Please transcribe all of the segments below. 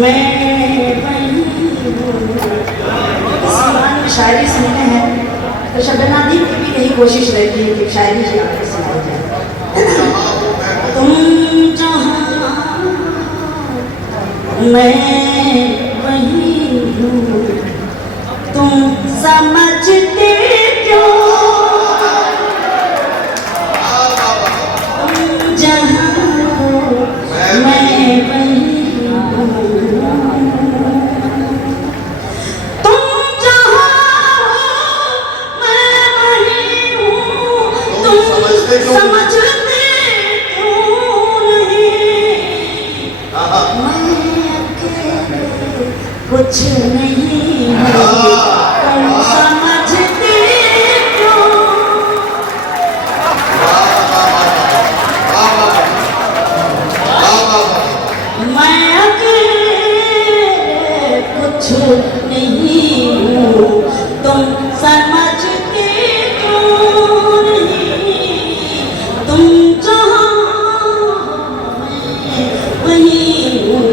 मैं वही हूँ। इस ईमान में शायरी सुनते हैं तो शबनादीप की भी यही कोशिश रहती है कि शायरी ही आपको सुनाई जाए। तुम जहाँ मैं वही हूँ, तुम समझते क्यों? तुम जहाँ मैं वही हूँ, तुम जहाँ मैं वही हूँ, तुम समझते क्यों नहीं? मैं अकेले कुछ नहीं हूँ, तुम समझते क्यों? मैं अकेले कुछ नहीं हूँ, तुम समझते क्यों नहीं? तुम जहाँ मैं वही हूँ।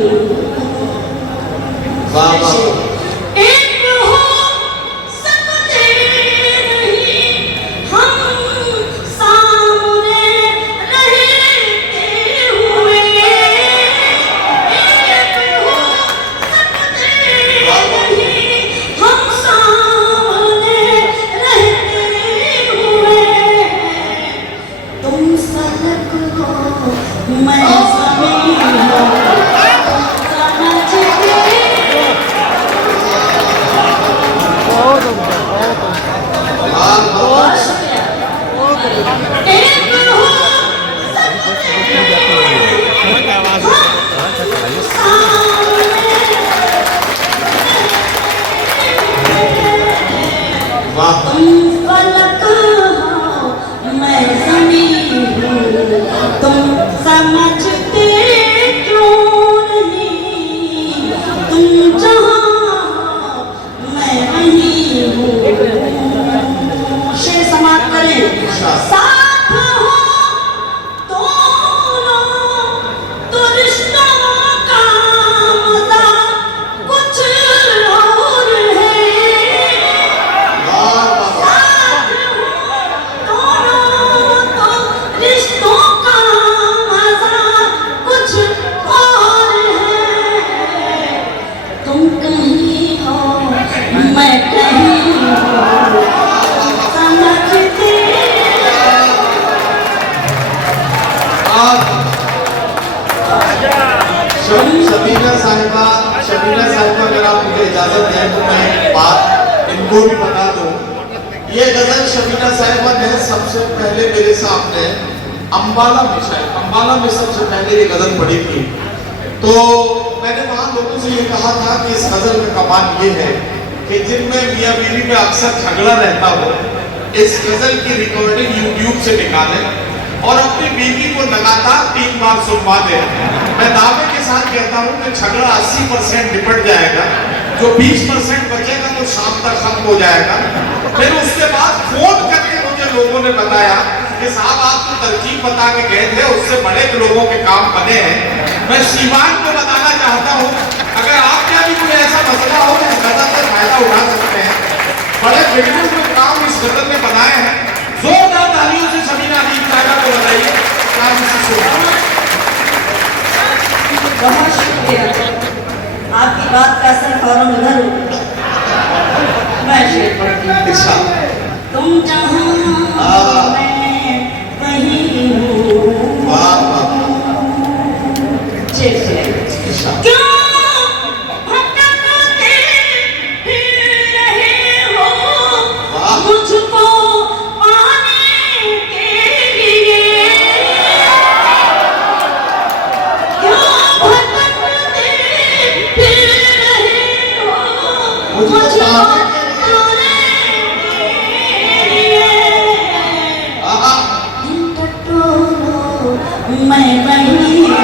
एक हो सकते नहीं हम सामने रहते हुए, एक हो सकते नहीं हम सामने रहते हुए। तुम सड़क हो मैं ज़मीन हूँ, समझते तुम फलक हो मैं ज़मीन हूँ, तुम समझते क्यों नहीं? तुम जहाँ मैं वही हूँ। शेर समाप्त करें। साथ हो दोनों तो रिश्तों का मज़ा कुछ और है। साथ हो दोनों तो रिश्तों का मज़ा कुछ और है। तुम कहीं हो मैं कहीं हूँ, समझते शबीना साहिबा, अगर आप मुझे इजाजत दें तो मैं एक बात इनको भी बता दूं। ये गजल शबीना साहिबा ने सबसे पहले मेरे सामने अंबाला में सबसे पहले ये गजल पढ़ी थी। तो मैंने वहां लोगों से ये कहा था कि इस गजल में कमाल ये है कि जिनमें मियां बीवी में अक्सर झगड़ा रहता हो, इस गजल की रिकॉर्डिंग यूट्यूब से निकालें और अपनी बीवी को लगातार 3 बार सुनवा दें। मैं दावे के साथ कहता हूँ कि झगड़ा 80% निपट जाएगा, जो 20% बचेगा वो शाम तक खत्म हो जाएगा। फिर उसके बाद फोन करके मुझे लोगों ने बताया कि साहब आप तो तरकीब बता के गए थे, उससे बड़े लोगों के काम बने हैं। मैं सीवान को बताना चाहता हूँ, अगर आपके यहाँ भी कोई ऐसा मसला हो तो इस गजल से फायदा उठा सकते हैं। बड़े बिल्कुल जो काम इस गजल ने बनाए हैं, जोरदार तालियों से शबीना अदीब साहिबा को बताइए। बहुत शुक्रिया। आपकी बात का असर फौरन उधर हो। मैं शेर पढ़ती हूँ। तुम जहाँ मैं वही हूँ। क्यों भटकते फिर रहे हो मुझको पाने के लिए? क्यों भटकते फिर रहे हो मुझको पाने के लिए? इन टटोलों मैं वही हूँ।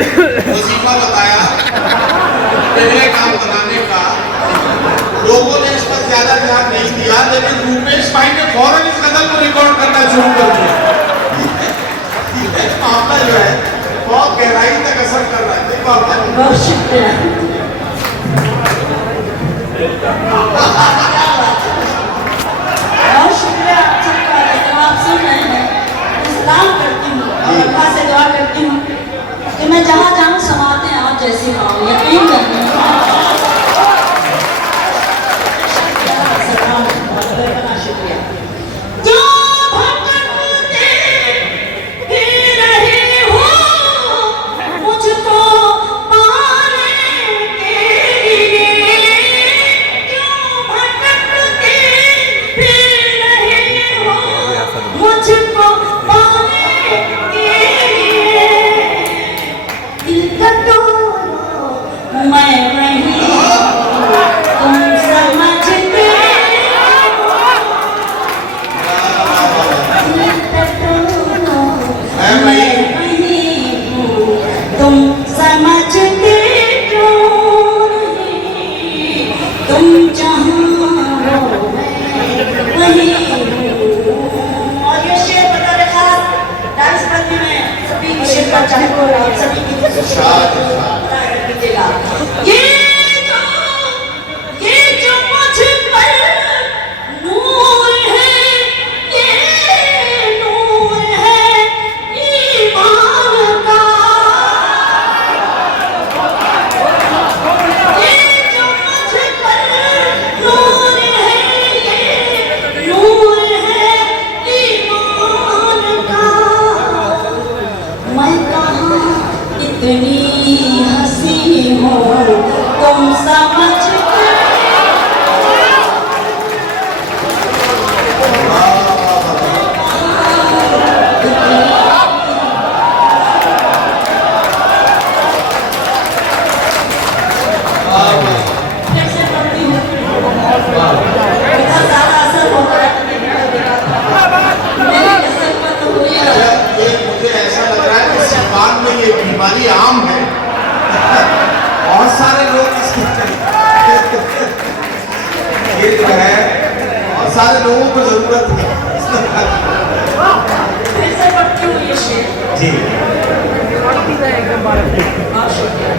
वजीफा बताया पहले काम बनाने का, लोगों ने इस पर ज्यादा ध्यान नहीं दिया, लेकिन रूपेश भाई ने फौरन इस गजल को रिकॉर्ड करना शुरू कर दिया। ये मामला जो है बहुत गहराई तक असर कर रहा है। देखो आपका बहुत शुक्रिया। बहुत शुक्रिया आप सबका, लेकिन आप सुन रहे हैं। सलाम करती हूँ और अल्लाह से दुआ करती हूँ कि मैं जहाँ जाऊँ समाते आप जैसी पाऊँ, यकीन करती हूँ। शुक्रिया। जो भटकते फिर रहे हो मुझको पाने के लिए, क्यों भटकते फिर रहे हो मुझको पाने के लिए, दिल का तोड़ो मैं वहीं तुम समझते मैं वहीं हूँ तुम समझते क्यों नहीं, तुम जहाँ हो मैं वहीं हूँ। और ये शेर बतौर खास डांस करने में सभी की शिरकत चाहे तो आप सभी की कीजिएगा। ये जो मुझ पर नूर है, ये नूर है ईमान का। ये जो मुझ पर नूर है, ये नूर है ईमान का। मैं कहाँ इतनी हंसी हूँ तुम समझते कैसे करती हूँ। इतना सारा असर होता है मेरी किस्मत तो हुई है। ये मुझे ऐसा लग रहा है कि सिलवान में ये बीमारी आम है। बहुत सारे लोग इसकी ये जो है बहुत सारे लोगों को जरूरत है। कैसे करती हूँ ये शेर। जी बहुत शुक्रिया।